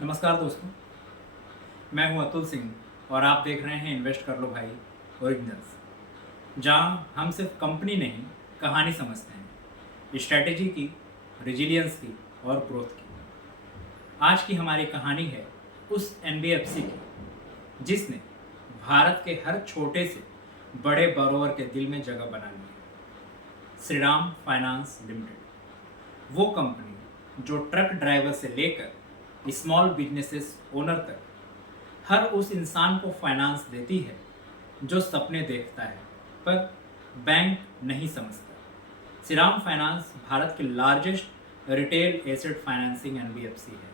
नमस्कार दोस्तों, मैं हूं अतुल सिंह और आप देख रहे हैं इन्वेस्ट कर लो भाई ओरिजिनल्स, जहां हम सिर्फ कंपनी नहीं कहानी समझते हैं, स्ट्रैटेजी की, रिजिलियंस की और ग्रोथ की। आज की हमारी कहानी है उस एनबीएफसी की जिसने भारत के हर छोटे से बड़े बरोवर के दिल में जगह बना ली है। श्रीराम फाइनेंस लिमिटेड, वो कंपनी जो ट्रक ड्राइवर से लेकर स्मॉल बिजनेसेस ओनर तक हर उस इंसान को फाइनेंस देती है जो सपने देखता है पर बैंक नहीं समझता। श्रीराम फाइनेंस भारत के largest retail asset financing NBFC है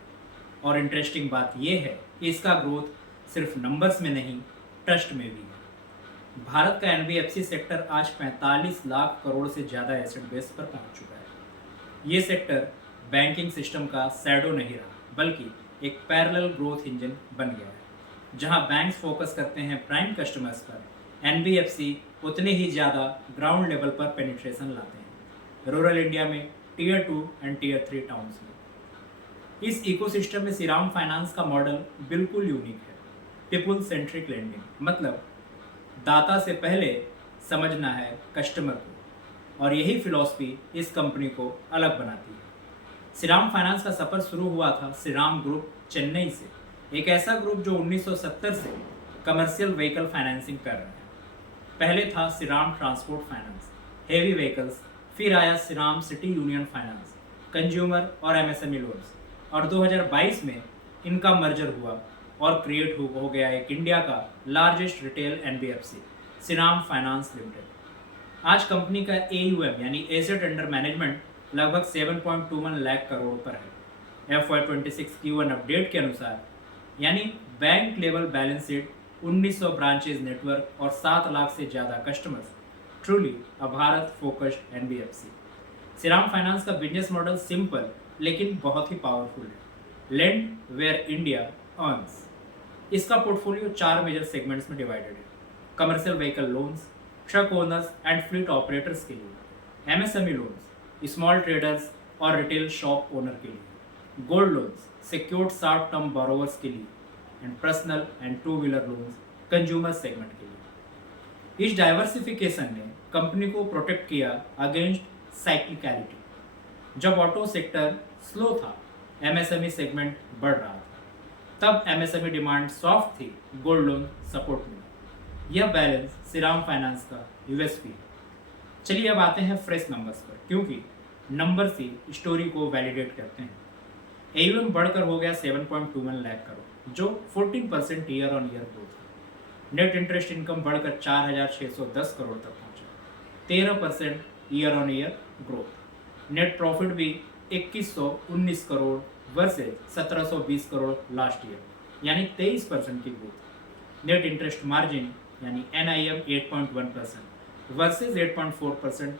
और इंटरेस्टिंग बात यह है कि इसका ग्रोथ सिर्फ नंबर्स में नहीं, ट्रस्ट में भी है। भारत का एनबीएफसी सेक्टर आज 45 लाख करोड़ से ज़्यादा एसेट बेस पर पहुंच चुका है। ये सेक्टर बैंकिंग सिस्टम का शैडो नहीं रहा बल्कि एक पैरेलल ग्रोथ इंजन बन गया है। जहां बैंक्स फोकस करते हैं प्राइम कस्टमर्स पर, एनबीएफसी उतने ही ज़्यादा ग्राउंड लेवल पर पेनिट्रेशन लाते हैं, रूरल इंडिया में, टीयर 2 एंड टीयर 3 टाउन्स में। इस इकोसिस्टम में श्रीराम फाइनेंस का मॉडल बिल्कुल यूनिक है। पीपुल सेंट्रिक लेंडिंग, मतलब दाता से पहले समझना है कस्टमर को, और यही फिलॉसफी इस कंपनी को अलग बनाती है। श्रीराम फाइनेंस का सफ़र शुरू हुआ था श्रीराम ग्रुप चेन्नई से, एक ऐसा ग्रुप जो 1970 से कमर्शियल व्हीकल फाइनेंसिंग कर रहा है। पहले था Shriram transport finance, heavy vehicles, फिर आया Shriram city union finance, consumer और एमएसएमई लोन्स, और 2022 में इनका मर्जर हुआ और क्रिएट हो गया एक इंडिया का largest retail NBFC, Shriram finance limited. आज कंपनी का एयूएम यानी एसेट अंडर मैनेजमेंट लगभग 7.21 लाख करोड़ पर है। FY26 Q1 अपडेट के अनुसार, यानी bank level balance sheet, 1900 branches network और 7 लाख से ज़्यादा customers, truly a Bharat focused NBFC. Shriram finance का बिजनेस मॉडल सिंपल लेकिन बहुत ही पावरफुल है। Lend where India earns. इसका पोर्टफोलियो 4 मेजर सेगमेंट्स में डिवाइडेड है। Commercial vehicle loans, truck owners and fleet operators के लिए, एमएसएमई लोन्स, स्मॉल ट्रेडर्स और रिटेल शॉप ओनर के लिए, gold loans, secured short term borrowers के लिए, and personal and two wheeler loans consumer segment के लिए। इस डाइवर्सिफिकेशन ने कंपनी को प्रोटेक्ट किया अगेंस्ट साइक्लिकलिटी। जब ऑटो सेक्टर स्लो था, एमएसएमई सेगमेंट बढ़ रहा था। तब एमएसएमई डिमांड सॉफ्ट थी, गोल्ड लोन सपोर्ट मिला। यह बैलेंस श्रीराम फाइनेंस का यूएसपी है। चलिए अब आते हैं फ्रेश नंबर्स पर, क्योंकि नंबर ही स्टोरी को वैलिडेट करते हैं। एयूएम बढ़कर हो गया 7.21 लाख करोड़, जो 14% ईयर ऑन ईयर ग्रोथ है। नेट इंटरेस्ट इनकम बढ़कर 4,610 करोड़ तक पहुंचा, 13% year on year growth. Net profit भी 2119 crore versus 1720 crore last year, यानी 23% की ग्रोथ। नेट इंटरेस्ट मार्जिन यानी NIM 8.1% वर्सेज 8.4%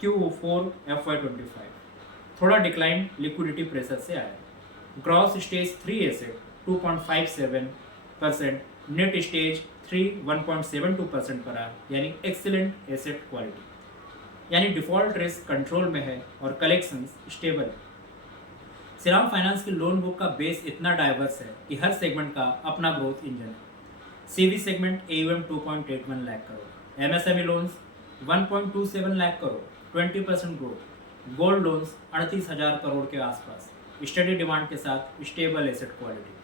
Q4 FY25। थोड़ा डिक्लाइन लिक्विडिटी प्रेशर से आया। Gross stage 3 asset 2.57%, net stage 3 1.72% पर आया, यानी एक्सीलेंट एसेट क्वालिटी, यानी डिफॉल्ट रिस्क कंट्रोल में है और कलेक्शंस स्टेबल है। श्रीराम फाइनेंस की लोन बुक का बेस इतना डाइवर्स है कि हर सेगमेंट का अपना ग्रोथ इंजन है। CV segment AUM 2.81 lakh crore, MSME loans 1.27 lakh crore, 20% growth, gold loans 38,000 crore के आसपास, स्टडी डिमांड के साथ stable asset quality,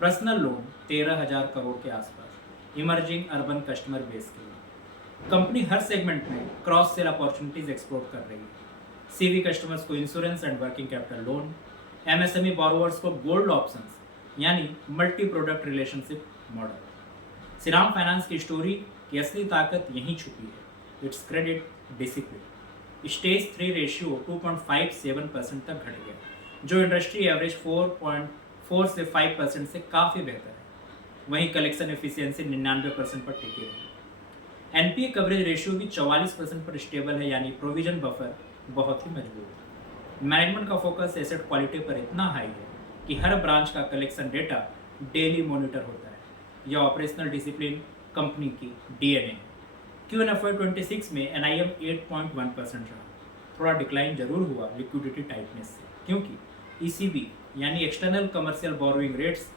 personal loan 13,000 crore के आसपास, इमर्जिंग अर्बन कस्टमर बेस के लिए। कंपनी हर सेगमेंट में क्रॉस सेल अपॉर्चुनिटीज एक्सप्लोर कर रही है। सीवी कस्टमर्स को insurance and working capital loan, MSME borrowers को गोल्ड ऑप्शंस, यानी multi product relationship model. Shriram finance की स्टोरी की असली ताकत यहीं छुपी है, it's credit discipline. Stage 3 ratio 2.57% तक घट गया, जो इंडस्ट्री एवरेज 4.4 से 5% से काफ़ी बेहतर है। वहीं कलेक्शन एफिशिएंसी 99% पर टिकी रही। एनपीए कवरेज रेशियो भी 44% पर स्टेबल है, यानी प्रोविजन बफर बहुत ही मजबूत है। मैनेजमेंट का फोकस एसेट क्वालिटी पर इतना हाई है कि हर ब्रांच का कलेक्शन डेटा डेली मॉनिटर होता है। यह ऑपरेशनल डिसिप्लिन कंपनी की DNA है। Q1 FY26 में NIM 8.1% रहा। थोड़ा डिक्लाइन जरूर हुआ लिक्विडिटी टाइटनेस से, क्योंकि ECB यानी external commercial borrowing rates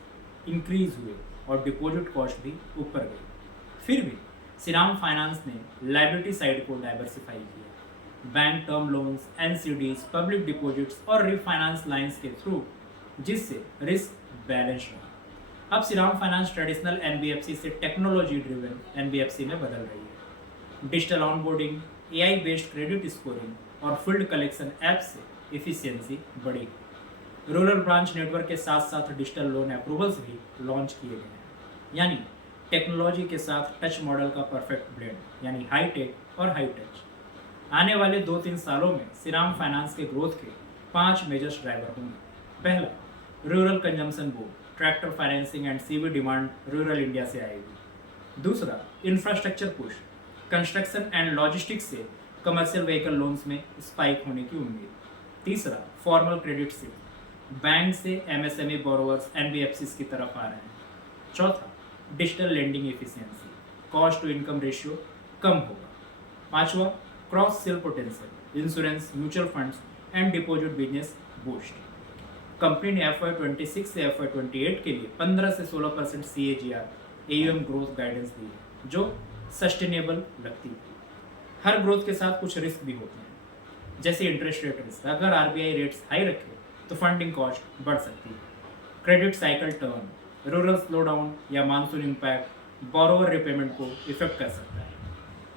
increase हुए और डिपॉजिट कॉस्ट भी ऊपर गई। फिर भी श्रीराम फाइनेंस ने लाइबिलिटी साइड को डाइवर्सिफाई किया, bank term loans, NCDs, public deposits और रिफाइनेंस लाइंस के थ्रू, जिससे रिस्क बैलेंस रहा। अब श्रीराम फाइनेंस ट्रेडिशनल एनबीएफसी से टेक्नोलॉजी ड्रिवन एनबीएफसी में बदल रही है। Digital onboarding, AI based credit scoring और फील्ड कलेक्शन ऐप से एफिशिएंसी बढ़ी। रूरल ब्रांच नेटवर्क के साथ साथ डिजिटल लोन अप्रूवल्स भी लॉन्च किए गए हैं, यानी टेक्नोलॉजी के साथ टच मॉडल का परफेक्ट ब्लेंड, यानी हाई टेक और हाई टच। आने वाले 2-3 सालों में श्रीराम फाइनेंस के ग्रोथ के 5 मेजर ड्राइवर होंगे। पहला, rural consumption boom, tractor financing and CV demand rural India से आएगी। दूसरा, infrastructure push, construction and logistics से कमर्शियल व्हीकल लोन्स में स्पाइक होने की उम्मीद। तीसरा, फॉर्मल क्रेडिट शिफ्ट, बैंक से एमएसएमई बोरोवर्स एनबीएफसीज की तरफ आ रहे हैं। चौथा, digital lending efficiency, cost to income ratio कम होगा। पांचवा, cross sell potential, insurance, mutual funds and deposit business boost. Company ने FY26 से FY28 के लिए 15 से 16% CAGR AUM ग्रोथ गाइडेंस दी है, जो सस्टेनेबल लगती है। हर ग्रोथ के साथ कुछ रिस्क भी होते हैं, जैसे इंटरेस्ट रेट रिस्क। अगर RBI रेट्स हाई रखे तो फंडिंग कॉस्ट बढ़ सकती है। Credit cycle turn, rural slowdown या मानसून इम्पैक्ट बोरोवर रिपेमेंट को इफेक्ट कर सकता है।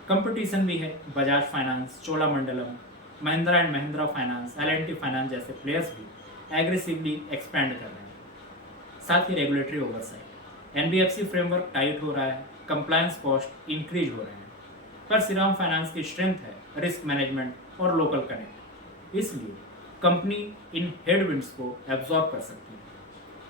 कंपटीशन भी है, Bajaj finance, Cholamandalam, Mahindra and Mahindra finance, L&T finance जैसे प्लेयर्स भी एग्रेसिवली एक्सपैंड कर रहे हैं। साथ ही regulatory oversight, NBFC framework tight हो रहा है, कंप्लायंस कॉस्ट इंक्रीज हो रहे हैं, पर श्रीराम फाइनेंस की स्ट्रेंथ है रिस्क मैनेजमेंट और लोकल कनेक्ट, इसलिए कंपनी इन हेडविंड्स को एब्जॉर्ब कर सकती है।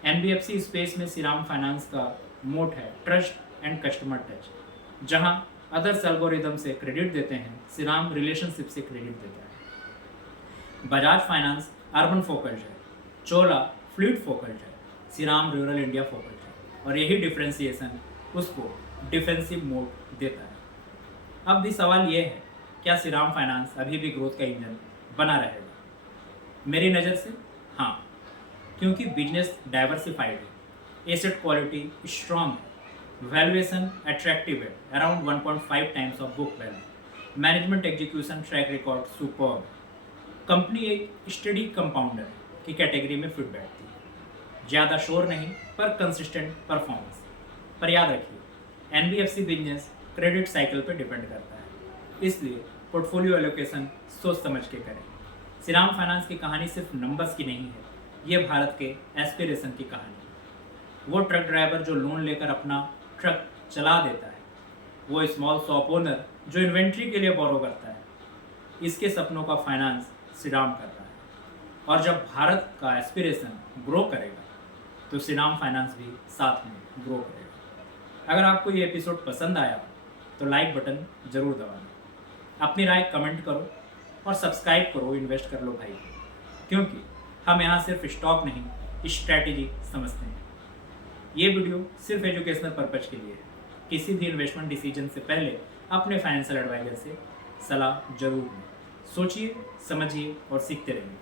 एनबीएफसी स्पेस में श्रीराम फाइनेंस का मोट है ट्रस्ट एंड कस्टमर टच। जहां अदर्स एल्गोरिदम से क्रेडिट देते हैं, श्रीराम रिलेशनशिप से क्रेडिट देता है। बजाज फाइनेंस अर्बन फोकस्ड है, चोला फ्लीट फोकस्ड है, श्रीराम रूरल इंडिया फोकस्ड है, और यही डिफ्रेंसिएशन उसको डिफेंसिव मोड देता है। अब भी सवाल ये है, क्या श्रीराम फाइनेंस अभी भी ग्रोथ का इंजन बना रहेगा? मेरी नज़र से हाँ, क्योंकि बिजनेस डाइवर्सिफाइड है, एसेट क्वालिटी स्ट्रॉन्ग है, वैल्यूएशन अट्रैक्टिव है around 1.5 times of book value, management execution track record superb, company एक स्टडी कंपाउंडर की कैटेगरी में फिट बैठती है, ज़्यादा शोर नहीं पर कंसिस्टेंट परफॉर्मेंस। पर याद रखिए, एनबीएफसी बिजनेस क्रेडिट साइकिल पर डिपेंड करता है, इसलिए पोर्टफोलियो एलोकेशन सोच समझ के करें। श्रीराम फाइनेंस की कहानी सिर्फ नंबर्स की नहीं है, ये भारत के एस्पिरेशन की कहानी है। वो ट्रक ड्राइवर जो लोन लेकर अपना ट्रक चला देता है, वो स्मॉल शॉप ओनर जो इन्वेंट्री के लिए बोरो करता है, इसके सपनों का फाइनेंस श्रीराम करता है। और जब भारत का एस्पिरेशन ग्रो करेगा तो श्रीराम फाइनेंस भी साथ में ग्रो करेगा। अगर आपको ये एपिसोड पसंद आया तो लाइक बटन ज़रूर दबाना, अपनी राय कमेंट करो और सब्सक्राइब करो इन्वेस्ट कर लो भाई, क्योंकि हम यहाँ सिर्फ स्टॉक नहीं स्ट्रैटेजी समझते हैं। ये वीडियो सिर्फ एजुकेशनल पर्पज के लिए है। किसी भी इन्वेस्टमेंट डिसीजन से पहले अपने फाइनेंशियल एडवाइजर से सलाह जरूर लें। सोचिए, समझिए और सीखते रहिए,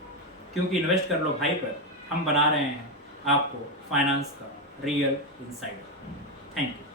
क्योंकि इन्वेस्ट कर लो भाई पर हम बना रहे हैं आपको फाइनेंस का रियल इंसाइडर। Thank you.